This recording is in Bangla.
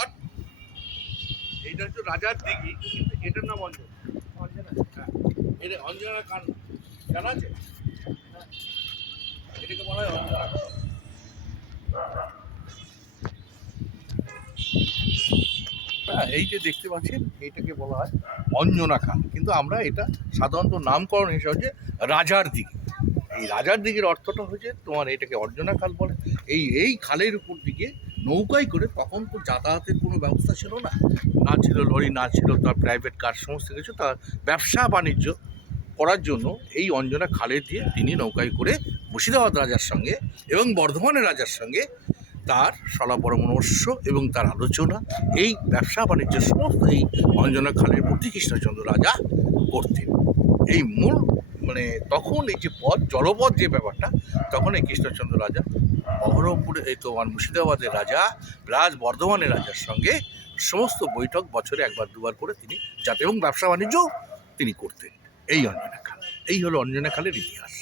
আর এইটা হচ্ছে রাজার দিঘি, কিন্তু এটার নাম অঞ্জনা। হ্যাঁ, এটা অঞ্জনা কান জানা আছে? এটাকে বলা হয় অঞ্জনা খাল। হ্যাঁ, এই যে দেখতে পাচ্ছেন এইটাকে বলা হয় অঞ্জনা খাল, কিন্তু আমরা এটা সাধারণত নামকরণ হিসেবে হচ্ছে রাজার দিঘি। এই রাজার দিঘির অর্থটা হচ্ছে তোমার এটাকে অঞ্জনা খাল বলে। এই খালের উপর দিকে নৌকায় করে, তখন তো যাতায়াতের কোনো ব্যবস্থা ছিল না, না ছিল লরি, না ছিল তার প্রাইভেট কার, সমস্ত কিছু তার ব্যবসা বাণিজ্য করার জন্য এই অঞ্জনা খালে দিয়ে তিনি নৌকায় করে মুর্শিদাবাদ রাজার সঙ্গে এবং বর্ধমানের রাজার সঙ্গে তার সলা পরামর্শ এবং তার আলোচনা, এই ব্যবসা বাণিজ্যের সমস্ত এই অঞ্জনা খালের প্রতি কৃষ্ণচন্দ্র রাজা করতেন। এই মূল মানে তখন এই যে পথ, জলপথ যে ব্যাপারটা, তখন এই কৃষ্ণচন্দ্র রাজা বহরমপুরে, এই তোমার মুর্শিদাবাদের রাজা প্লাস বর্ধমানের রাজার সঙ্গে সমস্ত বৈঠক বছরে একবার দুবার করে তিনি যাতে, এবং ব্যবসা বাণিজ্যও তিনি করতেন। এই অঞ্জনা খাল, এই হলো অঞ্জনা খালের ইতিহাস।